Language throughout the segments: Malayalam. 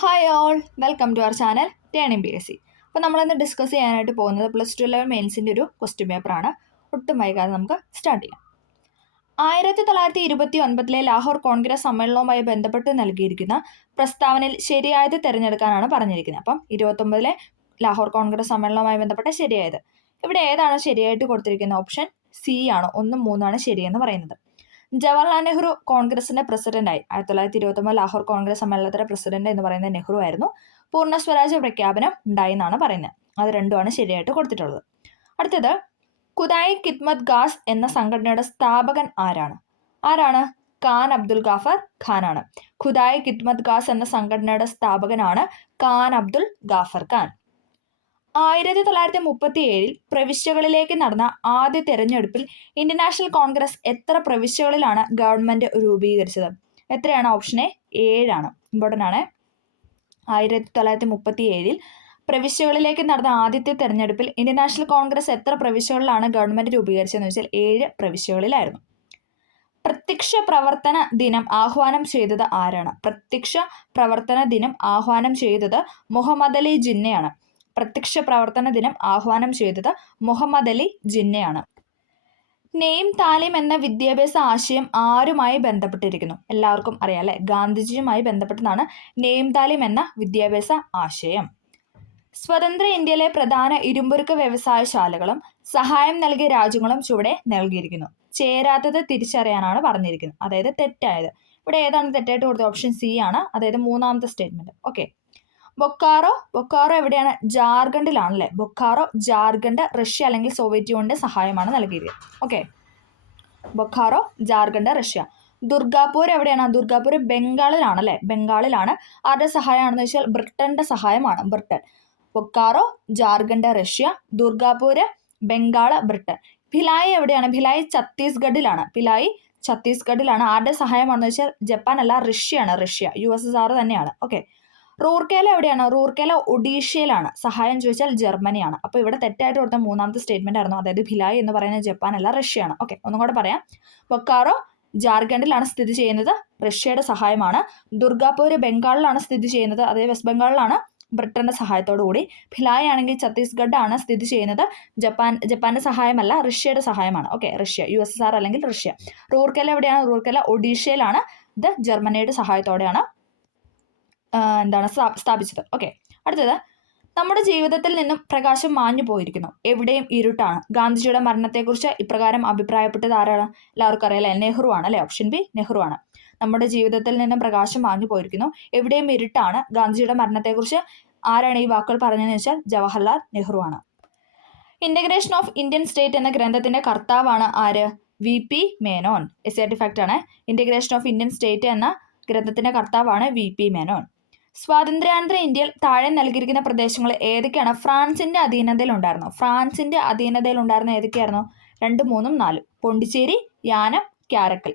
Hi all, welcome to our channel turning PSC. അപ്പോൾ നമ്മളിന്ന് ഡിസ്കസ് ചെയ്യാനായിട്ട് പോകുന്നത് +2 ലെവൽ മെയിൻസിൻ്റെ ഒരു ക്വസ്റ്റ്യൻ പേപ്പറാണ്. ഒട്ടും വൈകാതെ നമുക്ക് സ്റ്റാർട്ട് ചെയ്യാം. 1929 ലാഹോർ കോൺഗ്രസ് സമ്മേളനവുമായി ബന്ധപ്പെട്ട് നൽകിയിരിക്കുന്ന പ്രസ്താവനയിൽ ശരിയായത് തിരഞ്ഞെടുക്കാനാണ് പറഞ്ഞിരിക്കുന്നത്. അപ്പം 29 ലാഹോർ കോൺഗ്രസ് സമ്മേളനവുമായി ബന്ധപ്പെട്ട ശരിയായത്. ഇവിടെ ഏതാണ് ശരിയായിട്ട് കൊടുത്തിരിക്കുന്നത്? ഓപ്ഷൻ സി ആണ്. 1, 3 ശരിയെന്ന് പറയുന്നത്. ജവഹർലാൽ നെഹ്റു കോൺഗ്രസിന്റെ പ്രസിഡന്റായി 1929 ലാഹോർ കോൺഗ്രസ് സമ്മേളനത്തിന്റെ പ്രസിഡന്റ് എന്ന് പറയുന്നത് നെഹ്റു ആയിരുന്നു. പൂർണ്ണ സ്വരാജ്യ പ്രഖ്യാപനം ഉണ്ടായി എന്നാണ് പറയുന്നത്. അത് രണ്ടുമാണ് ശരിയായിട്ട് കൊടുത്തിട്ടുള്ളത്. അടുത്തത്, ഖുദായി ഖിദ്മത്ത് ഗാസ് എന്ന സംഘടനയുടെ സ്ഥാപകൻ ആരാണ്? ഖാൻ അബ്ദുൽ ഗാഫർ ഖാനാണ്. ഖുദായി ഖിദ്മത്ത് ഗാസ് എന്ന സംഘടനയുടെ സ്ഥാപകനാണ് ഖാൻ അബ്ദുൽ ഗാഫർ ഖാൻ. 1937 പ്രവിശ്യകളിലേക്ക് നടന്ന ആദ്യ തെരഞ്ഞെടുപ്പിൽ ഇന്ത്യൻ നാഷണൽ കോൺഗ്രസ് എത്ര പ്രവിശ്യകളിലാണ് ഗവൺമെന്റ് രൂപീകരിച്ചത്? എത്രയാണ്? ഓപ്ഷൻ എ 7 ഇമ്പോർട്ടൻ്റ് ആണ്. 1937 പ്രവിശ്യകളിലേക്ക് നടന്ന ആദ്യത്തെ തെരഞ്ഞെടുപ്പിൽ ഇന്ത്യൻ നാഷണൽ കോൺഗ്രസ് എത്ര പ്രവിശ്യകളിലാണ് ഗവൺമെന്റ് രൂപീകരിച്ചതെന്ന് വെച്ചാൽ 7 പ്രവിശ്യകളിലായിരുന്നു. പ്രത്യക്ഷ പ്രവർത്തന ദിനം ആഹ്വാനം ചെയ്തത് ആരാണ്? പ്രത്യക്ഷ പ്രവർത്തന ദിനം ആഹ്വാനം ചെയ്തത് മുഹമ്മദ് അലി ജിന്നയാണ്. പ്രത്യക്ഷ പ്രവർത്തന ദിനം ആഹ്വാനം ചെയ്തത് മുഹമ്മദ് അലി ജിന്നയാണ്. നെയിം താലിം എന്ന വിദ്യാഭ്യാസ ആശയം ആരുമായി ബന്ധപ്പെട്ടിരിക്കുന്നു? എല്ലാവർക്കും അറിയാം അല്ലെ, ഗാന്ധിജിയുമായി ബന്ധപ്പെട്ടതാണ് നെയിം താലിം എന്ന വിദ്യാഭ്യാസ ആശയം. സ്വതന്ത്ര ഇന്ത്യയിലെ പ്രധാന ഇരുമ്പുരുക്ക് വ്യവസായശാലകളും സഹായം നൽകിയ രാജ്യങ്ങളും ചുവടെ നൽകിയിരിക്കുന്നു. ചേരാത്തത് തിരിച്ചറിയാനാണ് പറഞ്ഞിരിക്കുന്നത്, അതായത് തെറ്റായത്. ഇവിടെ ഏതാണ് തെറ്റായിട്ട് കൊടുത്തത്? ഓപ്ഷൻ സി ആണ്, അതായത് 3ാമത്തെ സ്റ്റേറ്റ്മെന്റ്. ഓക്കെ. ബൊക്കാറോ എവിടെയാണ്? ജാർഖണ്ഡിലാണല്ലേ. ബൊക്കാറോ ജാർഖണ്ഡ് റഷ്യ അല്ലെങ്കിൽ സോവിയറ്റ് യൂണിയന്റെ സഹായമാണ് നൽകിയത്. ഓക്കെ. ബൊക്കാറോ ജാർഖണ്ഡ് റഷ്യ. ദുർഗാപൂർ എവിടെയാണ്? ദുർഗാപൂർ ബംഗാളിലാണല്ലേ. ബംഗാളിലാണ്. ആരുടെ സഹായമാണെന്ന് വെച്ചാൽ ബ്രിട്ടന്റെ സഹായമാണ്. Britain. Bokaro Jharkhand Russia, Durgapur Bengal Britain. Bhilai എവിടെയാണ്? ഭിലായി ഛത്തീസ്ഗഡിലാണ്. ആരുടെ സഹായമാണെന്ന് വെച്ചാൽ ജപ്പാൻ അല്ല, റഷ്യയാണ്. റഷ്യ USSR തന്നെയാണ്. ഓക്കെ. റൂർക്കേല എവിടെയാണ്? റൂർക്കേല ഒഡീഷയിലാണ്. സഹായം ചോദിച്ചാൽ ജർമ്മനിയാണ്. അപ്പോൾ ഇവിടെ തെറ്റായിട്ട് കൊടുത്ത 3ാമത്തെ സ്റ്റേറ്റ്മെന്റ് ആയിരുന്നു, അതായത് ഭിലായി എന്ന് പറയുന്നത് ജപ്പാൻ അല്ല, റഷ്യയാണ്. ഓക്കെ, ഒന്നും കൂടെ പറയാം. ബൊക്കാറോ ജാർഖണ്ഡിലാണ് സ്ഥിതി ചെയ്യുന്നത്, റഷ്യയുടെ സഹായമാണ്. ദുർഗാപൂർ ബംഗാളിലാണ് സ്ഥിതി ചെയ്യുന്നത്, അതായത് വെസ്റ്റ് ബംഗാളിലാണ്, ബ്രിട്ടന്റെ സഹായത്തോടു കൂടി. ഭിലായി ആണെങ്കിൽ ഛത്തീസ്ഗഡ് ആണ് സ്ഥിതി ചെയ്യുന്നത്, ജപ്പാന്റെ സഹായമല്ല, റഷ്യയുടെ സഹായമാണ്. ഓക്കെ, റഷ്യ, USSR അല്ലെങ്കിൽ റഷ്യ. റൂർക്കേല എവിടെയാണ്? റൂർക്കേല ഒഡീഷയിലാണ്. ഇത് ജർമ്മനിയുടെ സഹായത്തോടെയാണ് സ്ഥാപിച്ചത്. ഓക്കെ. അടുത്തത്, നമ്മുടെ ജീവിതത്തിൽ നിന്നും പ്രകാശം മാഞ്ഞു പോയിരിക്കുന്നു, എവിടെയും ഇരുട്ടാണ്. ഗാന്ധിജിയുടെ മരണത്തെക്കുറിച്ച് ഇപ്രകാരം അഭിപ്രായപ്പെട്ടത് ആരാണ്? എല്ലാവർക്കും അറിയാലേ, നെഹ്റു ആണ് അല്ലെ. ഓപ്ഷൻ ബി നെഹ്റു ആണ്. നമ്മുടെ ജീവിതത്തിൽ നിന്നും പ്രകാശം മാഞ്ഞു പോയിരിക്കുന്നു, എവിടെയും ഇരുട്ടാണ്. ഗാന്ധിജിയുടെ മരണത്തെക്കുറിച്ച് ആരാണ് ഈ വാക്കുകൾ പറഞ്ഞതെന്ന് വെച്ചാൽ ജവഹർലാൽ നെഹ്റു ആണ്. ഇന്റഗ്രേഷൻ ഓഫ് ഇന്ത്യൻ സ്റ്റേറ്റ് എന്ന ഗ്രന്ഥത്തിന്റെ കർത്താവാണ് ആര്? VP മേനോൻ. എസ്സേർട്ട് ഫാക്ട് ആണ്. ഇന്റഗ്രേഷൻ ഓഫ് ഇന്ത്യൻ സ്റ്റേറ്റ് എന്ന ഗ്രന്ഥത്തിന്റെ കർത്താവാണ് VP മേനോൻ. സ്വാതന്ത്ര്യാനന്തര ഇന്ത്യയിൽ താഴെ നൽകിയിരിക്കുന്ന പ്രദേശങ്ങൾ ഏതൊക്കെയാണ് ഫ്രാൻസിന്റെ അധീനതയിലുണ്ടായിരുന്നു? ഫ്രാൻസിന്റെ അധീനതയിലുണ്ടായിരുന്ന ഏതൊക്കെയായിരുന്നു? 2, 3, 4. പോണ്ടിച്ചേരി, യാനം, കാരക്കൽ.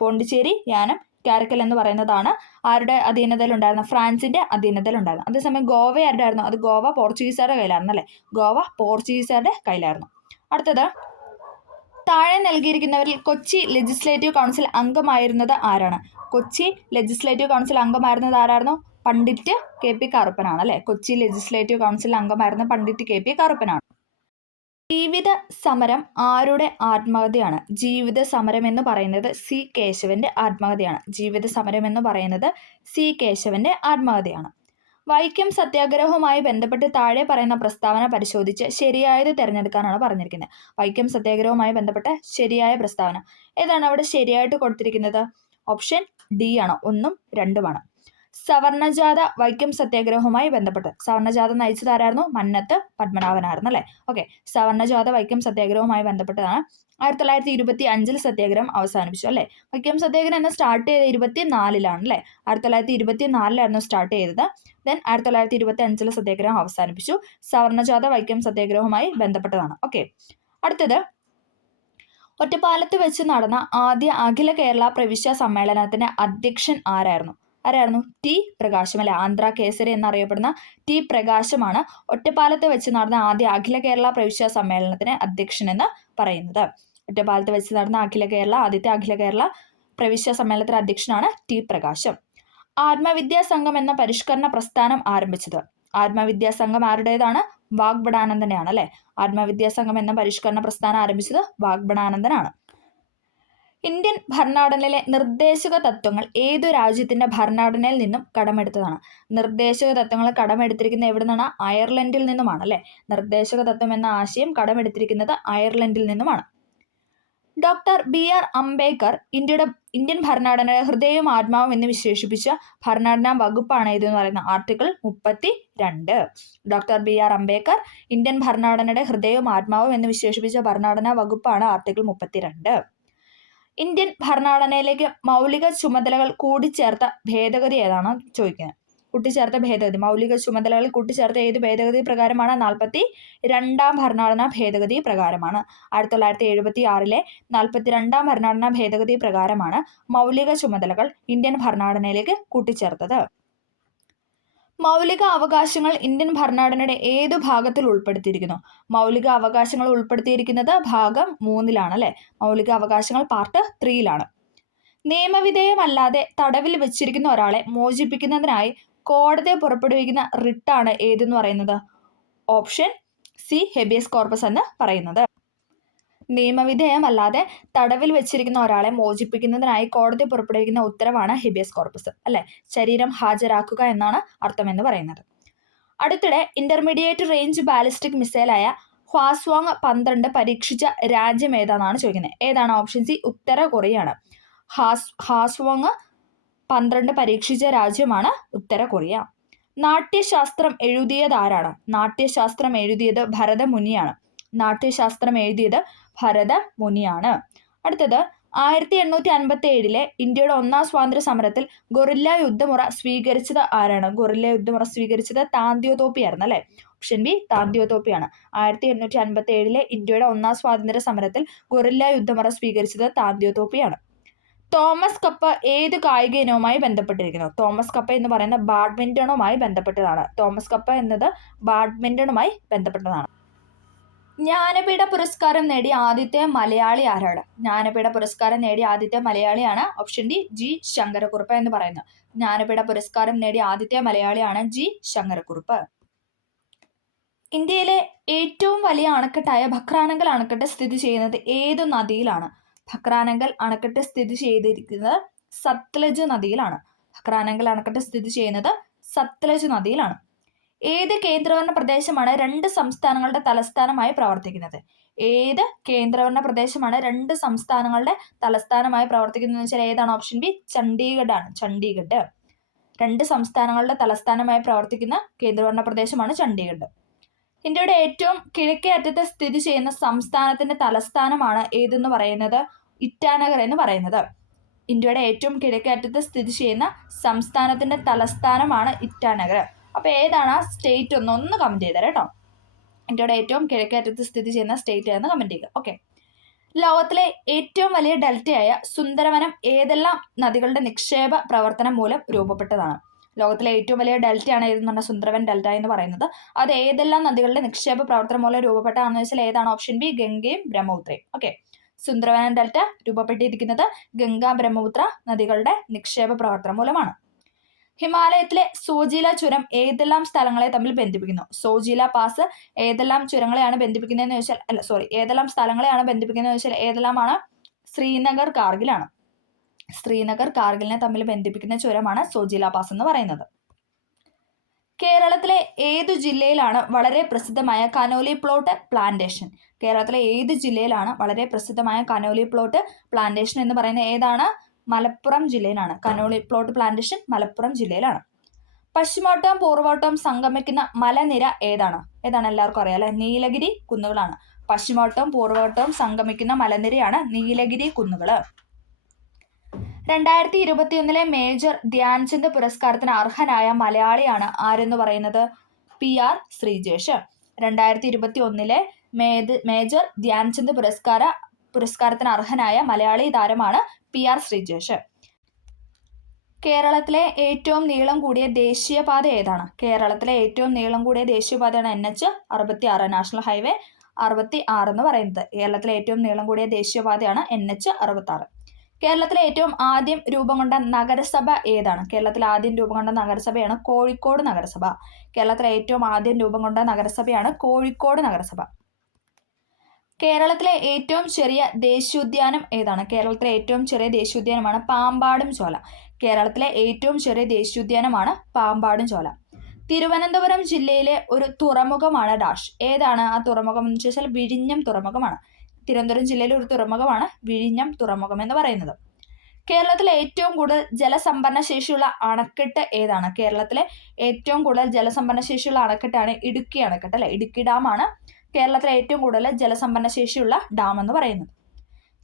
പോണ്ടിച്ചേരി, യാനം, കാരക്കൽ എന്ന് പറയുന്നതാണ് ആരുടെ അധീനതയിലുണ്ടായിരുന്ന? ഫ്രാൻസിന്റെ അധീനതയിലുണ്ടായിരുന്നു. അതേസമയം ഗോവ ആരുടെ ആയിരുന്നു? അത് ഗോവ പോർച്ചുഗീസുകാരുടെ കയ്യിലായിരുന്നു അല്ലേ. ഗോവ പോർച്ചുഗീസുകാരുടെ കയ്യിലായിരുന്നു. അടുത്തത്, താഴെ നൽകിയിരിക്കുന്നവരിൽ കൊച്ചി ലെജിസ്ലേറ്റീവ് കൗൺസിൽ അംഗമായിരുന്നത് ആരാണ്? കൊച്ചി ലെജിസ്ലേറ്റീവ് കൗൺസിൽ അംഗമായിരുന്നത് ആരായിരുന്നു? പണ്ഡിറ്റ് KP കറുപ്പനാണ് അല്ലെ. കൊച്ചി ലെജിസ്ലേറ്റീവ് കൗൺസിൽ അംഗമായിരുന്ന പണ്ഡിറ്റ് KP കറുപ്പനാണ്. ജീവിത സമരം ആരുടെ ആത്മകഥയാണ്? ജീവിത സമരം എന്ന് പറയുന്നത് C കേശവന്റെ ആത്മകഥയാണ്. ജീവിത സമരം എന്ന് പറയുന്നത് C കേശവന്റെ ആത്മകഥയാണ്. വൈക്കം സത്യാഗ്രഹവുമായി ബന്ധപ്പെട്ട് താഴെ പറയുന്ന പ്രസ്താവന പരിശോധിച്ച് ശരിയായത് തിരഞ്ഞെടുക്കാനാണ് പറഞ്ഞിരിക്കുന്നത്. വൈക്കം സത്യാഗ്രഹവുമായി ബന്ധപ്പെട്ട ശരിയായ പ്രസ്താവന ഏതാണ് അവിടെ ശരിയായിട്ട് കൊടുത്തിരിക്കുന്നത്? ഓപ്ഷൻ D ആണ്. 1ഉം 2ഉമാണ്. സവർണജാഥ വൈക്കം സത്യാഗ്രഹവുമായി ബന്ധപ്പെട്ട്. സവർണജാഥ നയിച്ചത് ആരായിരുന്നു? മന്നത്ത് പത്മനാഭനായിരുന്നു അല്ലെ. ഓക്കെ. സവർണജാഥ വൈക്കം സത്യാഗ്രഹവുമായി ബന്ധപ്പെട്ടതാണ്. 1925 സത്യാഗ്രഹം അവസാനിപ്പിച്ചു അല്ലെ. വൈക്കം സത്യാഗ്രഹം എന്ന് സ്റ്റാർട്ട് ചെയ്തത് 24ലാണ് അല്ലെ. 1924 സ്റ്റാർട്ട് ചെയ്തത്. ദെൻ 1925 സത്യാഗ്രഹം അവസാനിപ്പിച്ചു. സവർണജാഥ വൈക്കം സത്യാഗ്രഹവുമായി ബന്ധപ്പെട്ടതാണ്. ഓക്കെ. അടുത്തത്, ഒറ്റപ്പാലത്ത് വെച്ച് നടന്ന ആദ്യ അഖില കേരള പ്രവിശ്യ സമ്മേളനത്തിന്റെ അധ്യക്ഷൻ ആരായിരുന്നു? T പ്രകാശം അല്ലെ. ആന്ധ്ര കേസരി എന്നറിയപ്പെടുന്ന T പ്രകാശമാണ് ഒറ്റപ്പാലത്ത് വെച്ച് നടന്ന ആദ്യ അഖില കേരള പ്രവിശ്യ സമ്മേളനത്തിന് അധ്യക്ഷൻ എന്ന് പറയുന്നത്. ഒറ്റപ്പാലത്ത് വെച്ച് നടന്ന ആദ്യത്തെ അഖില കേരള പ്രവിശ്യ സമ്മേളനത്തിന് അധ്യക്ഷനാണ് T പ്രകാശം. ആത്മവിദ്യാ സംഘം എന്ന പരിഷ്കരണ പ്രസ്ഥാനം ആരംഭിച്ചത്? ആത്മവിദ്യാ സംഘം ആരുടേതാണ്? വാഗ്ഭടാനന്ദനെയാണ് അല്ലെ. ആത്മവിദ്യാ സംഘം എന്ന പരിഷ്കരണ പ്രസ്ഥാനം ആരംഭിച്ചത് വാഗ്ഭടാനന്ദനാണ്. ഇന്ത്യൻ ഭരണഘടനയിലെ നിർദ്ദേശക തത്വങ്ങൾ ഏതു രാജ്യത്തിന്റെ ഭരണഘടനയിൽ നിന്നും കടമെടുത്തതാണ്? നിർദ്ദേശക തത്വങ്ങൾ കടമെടുത്തിരിക്കുന്നത് എവിടെ നിന്നാണ്? അയർലൻഡിൽ നിന്നുമാണ് അല്ലെ. നിർദ്ദേശക തത്വം എന്ന ആശയം കടമെടുത്തിരിക്കുന്നത് അയർലൻഡിൽ നിന്നുമാണ്. ഡോക്ടർ BR അംബേദ്കർ ഇന്ത്യൻ ഭരണഘടനയുടെ ഹൃദയവും ആത്മാവും എന്ന് വിശേഷിപ്പിച്ച ഭരണഘടനാ വകുപ്പാണ് ഇതെന്ന് പറയുന്ന article 32. Doctor BR Ambedkar Indian ഭരണഘടനയുടെ ഹൃദയവും ആത്മാവും എന്ന് വിശേഷിപ്പിച്ച ഭരണഘടനാ വകുപ്പാണ് ആർട്ടിക്കിൾ 32. ഇന്ത്യൻ ഭരണഘടനയിലേക്ക് മൗലിക ചുമതലകൾ കൂട്ടിച്ചേർത്ത ഭേദഗതി ഏതാണ് ചോദിക്കുന്നത്? കൂട്ടിച്ചേർത്ത ഭേദഗതി, മൗലിക ചുമതലകൾ കൂട്ടിച്ചേർത്ത ഏത് ഭേദഗതി പ്രകാരമാണ്? 42ാം ഭരണഘടനാ ഭേദഗതി പ്രകാരമാണ്. 1976 42ാം ഭരണഘടനാ ഭേദഗതി പ്രകാരമാണ് മൗലിക ചുമതലകൾ ഇന്ത്യൻ ഭരണഘടനയിലേക്ക് കൂട്ടിച്ചേർത്തത്. മൗലിക അവകാശങ്ങൾ ഇന്ത്യൻ ഭരണഘടനയുടെ ഏതു ഭാഗത്തിൽ ഉൾപ്പെടുത്തിയിരിക്കുന്നു? മൗലിക അവകാശങ്ങൾ ഉൾപ്പെടുത്തിയിരിക്കുന്നത് ഭാഗം 3ലാണ് അല്ലെ. മൗലിക അവകാശങ്ങൾ പാർട്ട് 3ലാണ്. നിയമവിധേയമല്ലാതെ തടവിൽ വെച്ചിരിക്കുന്ന ഒരാളെ മോചിപ്പിക്കുന്നതിനായി കോടതി പുറപ്പെടുവിക്കുന്ന റിട്ടാണ് ഏതെന്ന് പറയുന്നത്? ഓപ്ഷൻ സി ഹെബിയസ് കോർപ്പസ് എന്ന് പറയുന്നത്. നിയമവിധേയമല്ലാതെ തടവിൽ വെച്ചിരിക്കുന്ന ഒരാളെ മോചിപ്പിക്കുന്നതിനായി കോടതി പുറപ്പെടുവിക്കുന്ന ഉത്തരവാണ് ഹെബിയസ് കോർപ്പസ് അല്ലെ. ശരീരം ഹാജരാക്കുക എന്നാണ് അർത്ഥമെന്ന് പറയുന്നത്. അടുത്തിടെ ഇന്റർമീഡിയറ്റ് റേഞ്ച് ബാലിസ്റ്റിക് മിസൈലായ ഹ്വാസ്വാങ് 12 പരീക്ഷിച്ച രാജ്യം ഏതാണെന്നാണ് ചോദിക്കുന്നത്. ഏതാണ്? ഓപ്ഷൻ സി ഉത്തര കൊറിയയാണ്. ഹ്വാസ്വാങ് 12 പരീക്ഷിച്ച രാജ്യമാണ് ഉത്തര കൊറിയ. നാട്യശാസ്ത്രം എഴുതിയത് ആരാണ്? നാട്യശാസ്ത്രം എഴുതിയത് ഭരതമുനിയാണ്. നാട്യശാസ്ത്രം എഴുതിയത് ഭരതമുനിയാണ്. അടുത്തത് 1857 ഇന്ത്യയുടെ 1ാം സ്വാതന്ത്ര്യ സമരത്തിൽ ഗൊറില്ല യുദ്ധമുറ സ്വീകരിച്ചത് ആരാണ്? ഗൊറില്ല യുദ്ധമുറ സ്വീകരിച്ചത് താന്തിയോതോപ്പിയായിരുന്നു അല്ലെ. Option B താന്തിയോതോപ്പിയാണ്. 1857 ഇന്ത്യയുടെ 1ാം സ്വാതന്ത്ര്യ സമരത്തിൽ ഗൊറില്ല യുദ്ധമുറ സ്വീകരിച്ചത് താന്തിയോതോപ്പിയാണ്. തോമസ് കപ്പ് ഏത് കായിക ഇനവുമായി ബന്ധപ്പെട്ടിരിക്കുന്നു? തോമസ് കപ്പ് എന്ന് പറയുന്ന ബാഡ്മിന്റണുമായി ബന്ധപ്പെട്ടതാണ്. തോമസ് കപ്പ് എന്നത് ബാഡ്മിന്റണുമായി ബന്ധപ്പെട്ടതാണ്. ജ്ഞാനപീഠ പുരസ്കാരം നേടിയ ആദ്യത്തെ മലയാളി ആരാണ്? ജ്ഞാനപീഠ പുരസ്കാരം നേടിയ ആദ്യത്തെ മലയാളിയാണ് ഓപ്ഷൻ ഡി G ശങ്കരക്കുറുപ്പ് എന്ന് പറയുന്നത്. ജ്ഞാനപീഠ പുരസ്കാരം നേടിയ ആദ്യത്തെ മലയാളിയാണ് G ശങ്കരക്കുറുപ്പ്. ഇന്ത്യയിലെ ഏറ്റവും വലിയ അണക്കെട്ടായ ഭക്രാനങ്കൽ അണക്കെട്ട് സ്ഥിതി ചെയ്യുന്നത് ഏതു നദിയിലാണ്? ഭക്രാനങ്കൽ അണക്കെട്ട് സ്ഥിതി ചെയ്തിരിക്കുന്നത് സത്ലജ് നദിയിലാണ്. ഭക്രാനങ്കൽ അണക്കെട്ട് സ്ഥിതി ചെയ്യുന്നത് സത്ലജ് നദിയിലാണ്. ഏത് കേന്ദ്രഭരണ പ്രദേശമാണ് 2 സംസ്ഥാനങ്ങളുടെ തലസ്ഥാനമായി പ്രവർത്തിക്കുന്നത്? ഏത് കേന്ദ്രഭരണ പ്രദേശമാണ് 2 സംസ്ഥാനങ്ങളുടെ തലസ്ഥാനമായി പ്രവർത്തിക്കുന്നത് വെച്ചാൽ ഏതാണ്? ഓപ്ഷൻ ബി ചണ്ഡീഗഡ് ആണ്. ചണ്ഡീഗഡ് 2 സംസ്ഥാനങ്ങളുടെ തലസ്ഥാനമായി പ്രവർത്തിക്കുന്ന കേന്ദ്രഭരണ പ്രദേശമാണ് ചണ്ഡീഗഡ്. ഇന്ത്യയുടെ ഏറ്റവും കിഴക്കേ അറ്റത്ത് സ്ഥിതി ചെയ്യുന്ന സംസ്ഥാനത്തിന്റെ തലസ്ഥാനമാണ് ഏതെന്ന് പറയുന്നത്? ഇറ്റാനഗർ എന്ന് പറയുന്നത്. ഇന്ത്യയുടെ ഏറ്റവും കിഴക്കേ അറ്റത്ത് സ്ഥിതി ചെയ്യുന്ന സംസ്ഥാനത്തിന്റെ തലസ്ഥാനമാണ് ഇറ്റാനഗർ. അപ്പൊ ഏതാണ് ആ സ്റ്റേറ്റ് ഒന്ന് കമന്റ് ചെയ്തേരാ കേട്ടോ. ഇന്ത്യയുടെ ഏറ്റവും കിഴക്കേ അറ്റത്ത് സ്ഥിതി ചെയ്യുന്ന സ്റ്റേറ്റ് എന്ന് കമന്റ് ചെയ്യുക. ഓക്കെ. ലോകത്തിലെ ഏറ്റവും വലിയ ഡെൽറ്റയായ സുന്ദരവനം ഏതെല്ലാം നദികളുടെ നിക്ഷേപ പ്രവർത്തനം മൂലം രൂപപ്പെട്ടതാണ്? ലോകത്തിലെ ഏറ്റവും വലിയ ഡെൽറ്റയാണ് ഏതെന്ന് പറഞ്ഞാൽ സുന്ദരവൻ ഡെൽറ്റ എന്ന് പറയുന്നത്. അത് ഏതെല്ലാം നദികളുടെ നിക്ഷേപ പ്രവർത്തനം മൂലം രൂപപ്പെട്ടതാണെന്ന് വെച്ചാൽ ഏതാണ്? ഓപ്ഷൻ ബി ഗംഗയും ബ്രഹ്മപുത്രയും. ഓക്കെ. സുന്ദരവൻ ഡെൽറ്റ രൂപപ്പെട്ടിരിക്കുന്നത് ഗംഗ ബ്രഹ്മപുത്ര നദികളുടെ നിക്ഷേപ പ്രവർത്തനം മൂലമാണ്. ഹിമാലയത്തിലെ സോജില ചുരം ഏതെല്ലാം സ്ഥലങ്ങളെ തമ്മിൽ ബന്ധിപ്പിക്കുന്നു? സോജില പാസ് ഏതെല്ലാം ചുരങ്ങളെയാണ് ബന്ധിപ്പിക്കുന്നതെന്ന് ചോദിച്ചാൽ ഏതെല്ലാം സ്ഥലങ്ങളെയാണ് ബന്ധിപ്പിക്കുന്നതെന്ന് വെച്ചാൽ ഏതെല്ലാമാണ്? ശ്രീനഗർ കാർഗിലാണ്. ശ്രീനഗർ കാർഗിലിനെ തമ്മിൽ ബന്ധിപ്പിക്കുന്ന ചുരമാണ് സോജില പാസ് എന്ന് പറയുന്നത്. കേരളത്തിലെ ഏതു ജില്ലയിലാണ് വളരെ പ്രസിദ്ധമായ കനോലി പ്ലോട്ട് പ്ലാന്റേഷൻ? കേരളത്തിലെ ഏത് ജില്ലയിലാണ് വളരെ പ്രസിദ്ധമായ കനോലി പ്ലോട്ട് പ്ലാന്റേഷൻ എന്ന് പറയുന്നത്? ഏതാണ്? മലപ്പുറം ജില്ലയിലാണ്. കനോലി പ്ലോട്ട് പ്ലാന്റേഷൻ മലപ്പുറം ജില്ലയിലാണ്. പശ്ചിമോട്ടവും പൂർവോട്ടവും സംഗമിക്കുന്ന മലനിര ഏതാണ്? എല്ലാവർക്കും അറിയാം അല്ലെ. നീലഗിരി കുന്നുകളാണ്. പശ്ചിമോട്ടവും പൂർവോട്ടവും സംഗമിക്കുന്ന മലനിരയാണ് നീലഗിരി കുന്നുകൾ. 2021 മേജർ ധ്യാൻചന്ദ് പുരസ്കാരത്തിന് അർഹനായ മലയാളിയാണ് ആരെന്ന് പറയുന്നത്? PR ശ്രീജേഷ്. 2021 മേജർ ധ്യാൻചന്ദ് പുരസ്കാരത്തിന് അർഹനായ മലയാളി താരമാണ് PR ശ്രീജേഷ്. കേരളത്തിലെ ഏറ്റവും നീളം കൂടിയ ദേശീയപാത ഏതാണ്? കേരളത്തിലെ ഏറ്റവും നീളം കൂടിയ ദേശീയപാതയാണ് NH 66, നാഷണൽ ഹൈവേ 66 എന്ന് പറയുന്നത്. കേരളത്തിലെ ഏറ്റവും നീളം കൂടിയ ദേശീയപാതയാണ് NH 66. കേരളത്തിലെ ഏറ്റവും ആദ്യം രൂപം കൊണ്ട നഗരസഭ ഏതാണ്? കേരളത്തിൽ ആദ്യം രൂപം കൊണ്ട നഗരസഭയാണ് കോഴിക്കോട് നഗരസഭ. കേരളത്തിലെ ഏറ്റവും ആദ്യം രൂപം കൊണ്ട നഗരസഭയാണ് കോഴിക്കോട് നഗരസഭ. കേരളത്തിലെ ഏറ്റവും ചെറിയ ദേശീയോദ്യാനം ഏതാണ്? കേരളത്തിലെ ഏറ്റവും ചെറിയ ദേശീയോദ്യാനമാണ് പാമ്പാടും ചോല. കേരളത്തിലെ ഏറ്റവും ചെറിയ ദേശീയോദ്യാനമാണ് പാമ്പാടും ചോല. തിരുവനന്തപുരം ജില്ലയിലെ ഒരു തുറമുഖമാണ് ഡാഷ്. ഏതാണ് ആ തുറമുഖം എന്ന് ചോദിച്ചാൽ വിഴിഞ്ഞം തുറമുഖമാണ്. തിരുവനന്തപുരം ജില്ലയിലെ ഒരു തുറമുഖമാണ് വിഴിഞ്ഞം തുറമുഖം എന്ന് പറയുന്നത്. കേരളത്തിലെ ഏറ്റവും കൂടുതൽ ജലസംഭരണ ശേഷിയുള്ള അണക്കെട്ട് ഏതാണ്? കേരളത്തിലെ ഏറ്റവും കൂടുതൽ ജലസംഭരണ ശേഷിയുള്ള അണക്കെട്ടാണ് ഇടുക്കി അണക്കെട്ട് അല്ലെ. ഇടുക്കി ഡാമാണ് കേരളത്തിലെ ഏറ്റവും കൂടുതൽ ജലസംഭരണ ശേഷിയുള്ള ഡാം എന്ന് പറയുന്നത്.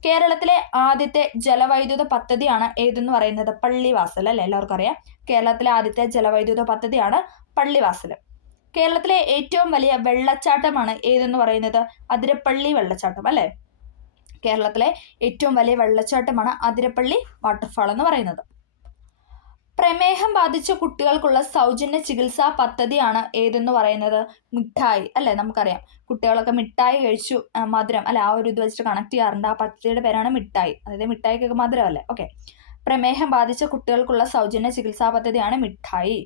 കേരളത്തിലെ ആദ്യത്തെ ജലവൈദ്യുത പദ്ധതിയാണ് ഏതെന്ന് പറയുന്നത്? പള്ളിവാസൽ അല്ലെ. എല്ലാവർക്കും അറിയാം കേരളത്തിലെ ആദ്യത്തെ ജലവൈദ്യുത പദ്ധതിയാണ് പള്ളിവാസൽ. കേരളത്തിലെ ഏറ്റവും വലിയ വെള്ളച്ചാട്ടമാണ് ഏതെന്ന് പറയുന്നത്? അതിരപ്പള്ളി വെള്ളച്ചാട്ടം അല്ലെ. കേരളത്തിലെ ഏറ്റവും വലിയ വെള്ളച്ചാട്ടമാണ് അതിരപ്പള്ളി വാട്ടർഫാൾ എന്ന് പറയുന്നത്. പ്രമേഹം ബാധിച്ച കുട്ടികൾക്കുള്ള സൗജന്യ ചികിത്സാ പദ്ധതിയാണ് ഏതെന്ന് പറയുന്നത്? മിഠായി അല്ലെ. നമുക്കറിയാം കുട്ടികളൊക്കെ മിഠായി കഴിച്ചു മധുരം അല്ലെ, ആ ഒരു ഇത് വെച്ചിട്ട് കണക്ട് ചെയ്യാറുണ്ട്. ആ പദ്ധതിയുടെ പേരാണ് മിഠായി. അതായത് മിഠായിക്കൊക്കെ മധുരം അല്ലേ. ഓക്കെ. പ്രമേഹം ബാധിച്ച കുട്ടികൾക്കുള്ള സൗജന്യ ചികിത്സാ പദ്ധതിയാണ് മിഠായി.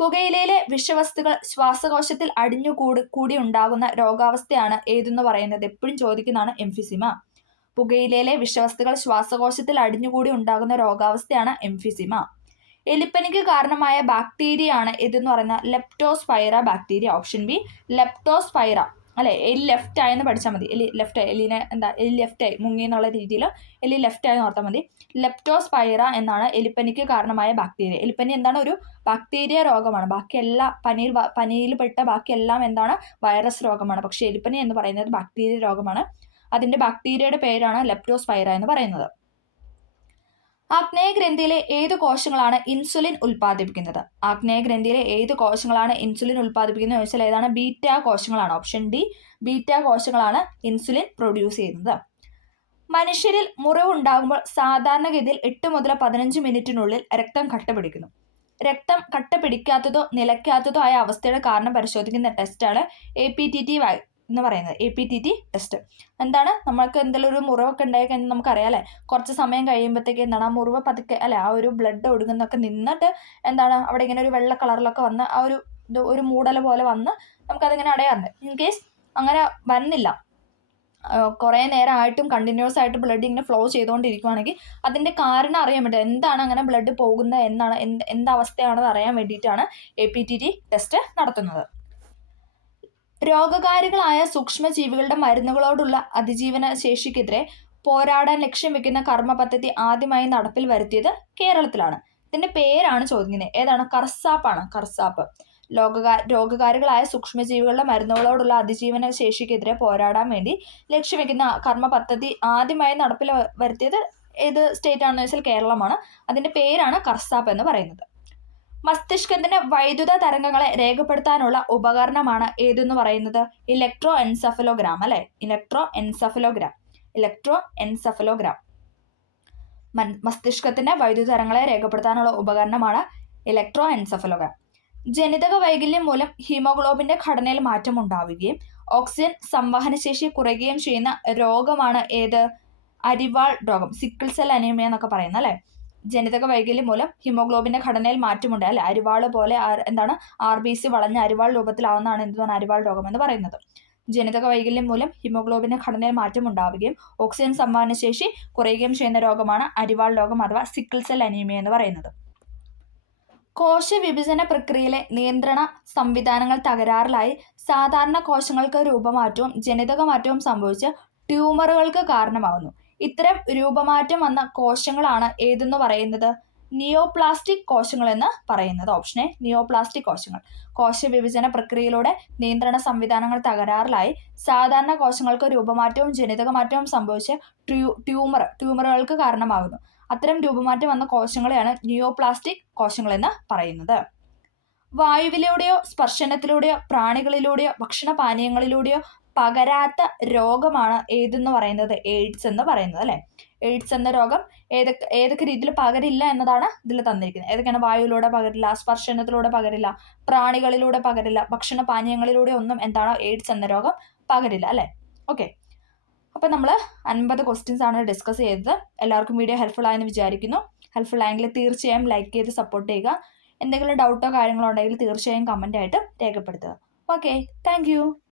പുകയിലയിലെ വിഷവസ്തുക്കൾ ശ്വാസകോശത്തിൽ കൂടി ഉണ്ടാകുന്ന രോഗാവസ്ഥയാണ് ഏതെന്ന് പറയുന്നത്? എപ്പോഴും ചോദിക്കുന്നതാണ് എംഫിസിമ. പുകയിലയിലെ വിഷവസ്തുക്കൾ ശ്വാസകോശത്തിൽ അടിഞ്ഞുകൂടി ഉണ്ടാകുന്ന രോഗാവസ്ഥയാണ് എംഫിസിമ. എലിപ്പനിക്ക് കാരണമായ ബാക്ടീരിയ ആണ് ഇതെന്ന് പറയുന്നത്? Leptospira bacteria. Option B Leptospira അല്ലെ. എലി ലെഫ്റ്റ് ആയെന്ന് പഠിച്ചാൽ മതി. എലി ലെഫ്റ്റ് ആയി, എലിനെ എലി ലെഫ്റ്റ് ആയി മുങ്ങി എന്നുള്ള രീതിയിൽ എലി ലെഫ്റ്റ് ആയി ഓർത്താൽ മതി. ലെപ്റ്റോസ്പൈറ എന്നാണ് എലിപ്പനിക്ക് കാരണമായ ബാക്ടീരിയ. എലിപ്പനി എന്താണ്? ഒരു ബാക്ടീരിയ രോഗമാണ്. ബാക്കി എല്ലാ പനിയിൽ പെട്ട ബാക്കിയെല്ലാം എന്താണ്? വൈറസ് രോഗമാണ്. പക്ഷെ എലിപ്പനി എന്ന് പറയുന്നത് ബാക്ടീരിയ രോഗമാണ്. അതിന്റെ ബാക്ടീരിയയുടെ പേരാണ് ലെപ്റ്റോസ്പൈറ എന്ന് പറയുന്നത്. ആഗ്നേയഗ്രന്ഥിയിലെ ഏത് കോശങ്ങളാണ് ഇൻസുലിൻ ഉൽപ്പാദിപ്പിക്കുന്നത്? ആഗ്നേയഗ്രന്ഥിയിലെ ഏത് കോശങ്ങളാണ് ഇൻസുലിൻ ഉൽപ്പാദിപ്പിക്കുന്നത് ചോദിച്ചാൽ ഏതാണ്? ബീറ്റാ കോശങ്ങളാണ്. ഓപ്ഷൻ ഡി ബീറ്റാ കോശങ്ങളാണ് ഇൻസുലിൻ പ്രൊഡ്യൂസ് ചെയ്യുന്നത്. മനുഷ്യരിൽ മുറിവുണ്ടാകുമ്പോൾ സാധാരണഗതിയിൽ 8 മുതൽ 15 മിനിറ്റിനുള്ളിൽ രക്തം കട്ടപിടിക്കുന്നു. രക്തം കട്ട പിടിക്കാത്തതോ നിലയ്ക്കാത്തതോ ആയ അവസ്ഥയുടെ കാരണം പരിശോധിക്കുന്ന ടെസ്റ്റാണ് APTT എന്ന് പറയുന്നത്. APTT test. എന്താണ്? നമ്മൾക്ക് എന്തെങ്കിലും ഒരു മുറിവൊക്കെ ഉണ്ടായി കഴിഞ്ഞാൽ നമുക്കറിയാം അല്ലെ, കുറച്ച് സമയം കഴിയുമ്പോഴത്തേക്ക് എന്താണ് ആ മുറിവ് പതുക്കെ അല്ലെ, ആ ഒരു ബ്ലഡ് ഒഴുകുന്നൊക്കെ നിന്നിട്ട് എന്താണ് അവിടെ ഇങ്ങനെ ഒരു വെള്ള കളറിലൊക്കെ വന്ന് ആ ഒരു മൂടൽ പോലെ വന്ന് നമുക്കതിങ്ങനെ അടയാറുണ്ട്. ഇൻ കേസ് അങ്ങനെ വരുന്നില്ല, കുറേ നേരമായിട്ടും കണ്ടിന്യൂസ് ആയിട്ട് ബ്ലഡ് ഇങ്ങനെ ഫ്ലോ ചെയ്തുകൊണ്ടിരിക്കുകയാണെങ്കിൽ അതിൻ്റെ കാരണം അറിയാൻ വേണ്ടി, എന്താണ് അങ്ങനെ ബ്ലഡ് പോകുന്നത്, എന്തവസ്ഥയാണെന്ന് അറിയാൻ വേണ്ടിയിട്ടാണ് APTT ടെസ്റ്റ് നടത്തുന്നത്. രോഗകാരികളായ സൂക്ഷ്മജീവികളുടെ മരുന്നുകളോടുള്ള അതിജീവന ശേഷിക്കെതിരെ പോരാടാൻ ലക്ഷ്യം വെക്കുന്ന കർമ്മ പദ്ധതി ആദ്യമായി നടപ്പിൽ വരുത്തിയത് കേരളത്തിലാണ്. ഇതിന്റെ പേരാണ് ചോദിക്കുന്നത്. ഏതാണ്? കർസാപ്പാണ്. കർസാപ്പ്. രോഗകാരികളായ സൂക്ഷ്മജീവികളുടെ മരുന്നുകളോടുള്ള അതിജീവന ശേഷിക്കെതിരെ പോരാടാൻ വേണ്ടി ലക്ഷ്യം വെക്കുന്ന കർമ്മ പദ്ധതി ആദ്യമായി നടപ്പിൽ വരുത്തിയത് ഏത് സ്റ്റേറ്റ് ആണെന്ന് വെച്ചാൽ കേരളമാണ്. അതിന്റെ പേരാണ് കർസാപ്പ് എന്ന് പറയുന്നത്. മസ്തിഷ്കത്തിന്റെ വൈദ്യുത തരംഗങ്ങളെ രേഖപ്പെടുത്താനുള്ള ഉപകരണമാണ് ഏതെന്ന് പറയുന്നത്? ഇലക്ട്രോ എൻസഫലോഗ്രാം അല്ലെ. Electro encephalogram. മസ്തിഷ്കത്തിന്റെ വൈദ്യുത തരംഗങ്ങളെ രേഖപ്പെടുത്താനുള്ള ഉപകരണമാണ് ഇലക്ട്രോ എൻസഫലോഗ്രാം. ജനിതക വൈകല്യം മൂലം ഹീമോഗ്ലോബിന്റെ ഘടനയിൽ മാറ്റം ഉണ്ടാവുകയും ഓക്സിജൻ സംവഹനശേഷി കുറയുകയും ചെയ്യുന്ന രോഗമാണ് ഏത്? അരിവാൾ രോഗം, സിക്കിൾ സെൽ അനീമിയ എന്നൊക്കെ പറയുന്നത് അല്ലെ. ജനിതക വൈകല്യം മൂലം ഹിമോഗ്ലോബിന്റെ ഘടനയിൽ മാറ്റമുണ്ട് അല്ലെ. അരിവാൾ പോലെ എന്താണ് RBC വളഞ്ഞ അരിവാൾ രൂപത്തിലാവുന്നതാണ് എന്താണ് അരിവാൾ രോഗം എന്ന് പറയുന്നത്. ജനിതക വൈകല്യം മൂലം ഹിമോഗ്ലോബിന്റെ ഘടനയിൽ മാറ്റം ഉണ്ടാവുകയും ഓക്സിജൻ സംവഹനശേഷി കുറയുകയും ചെയ്യുന്ന രോഗമാണ് അരിവാൾ രോഗം അഥവാ സിക്കിൾ സെൽ അനീമിയ എന്ന് പറയുന്നത്. കോശവിഭജന പ്രക്രിയയിലെ നിയന്ത്രണ സംവിധാനങ്ങൾ തകരാറിലായി സാധാരണ കോശങ്ങൾക്ക് രൂപമാറ്റവും ജനിതക മാറ്റവും സംഭവിച്ച് ട്യൂമറുകൾക്ക് കാരണമാകുന്നു. ഇത്തരം രൂപമാറ്റം വന്ന കോശങ്ങളാണ് ഏതെന്ന് പറയുന്നത്? നിയോപ്ലാസ്റ്റിക് കോശങ്ങൾ എന്ന് പറയുന്നത്. ഓപ്ഷൻ എ നിയോപ്ലാസ്റ്റിക് കോശങ്ങൾ. കോശവിഭജന പ്രക്രിയയിലൂടെ നിയന്ത്രണ സംവിധാനങ്ങൾ തകരാറിലായി സാധാരണ കോശങ്ങൾക്ക് രൂപമാറ്റവും ജനിതക മാറ്റവും സംഭവിച്ച് ട്യൂമറുകൾക്ക് കാരണമാകുന്നു. അത്തരം രൂപമാറ്റം വന്ന കോശങ്ങളെയാണ് നിയോപ്ലാസ്റ്റിക് കോശങ്ങൾ എന്ന് പറയുന്നത്. വായുവിലൂടെയോ സ്പർശനത്തിലൂടെയോ പ്രാണികളിലൂടെയോ ഭക്ഷണപാനീയങ്ങളിലൂടെയോ പകരാത്ത രോഗമാണ് ഏതെന്ന് പറയുന്നത്? എയ്ഡ്സ് എന്ന് പറയുന്നത് അല്ലെ. എയ്ഡ്സ് എന്ന രോഗം ഏതൊക്കെ രീതിയിൽ പകരില്ല എന്നതാണ് ഇതിൽ തന്നിരിക്കുന്നത്. ഏതൊക്കെയാണ്? വായുവിലൂടെ പകരില്ല, സ്പർശനത്തിലൂടെ പകരില്ല, പ്രാണികളിലൂടെ പകരില്ല, ഭക്ഷണപാനീയങ്ങളിലൂടെ ഒന്നും എന്താണ് എയ്ഡ്സ് എന്ന രോഗം പകരില്ല അല്ലെ. ഓക്കെ. അപ്പോൾ നമ്മൾ 50 ക്വസ്റ്റ്യൻസ് ആണ് ഡിസ്കസ് ചെയ്തത്. എല്ലാവർക്കും വീഡിയോ ഹെൽപ്ഫുൾ ആയെന്ന് വിചാരിക്കുന്നു. ഹെൽപ്ഫുൾ ആയെങ്കിൽ തീർച്ചയായും ലൈക്ക് ചെയ്ത് സപ്പോർട്ട് ചെയ്യുക. എന്തെങ്കിലും ഡൗട്ടോ കാര്യങ്ങളോ ഉണ്ടെങ്കിൽ തീർച്ചയായും കമൻ്റ് ആയിട്ട് രേഖപ്പെടുത്തുക. Okay, thank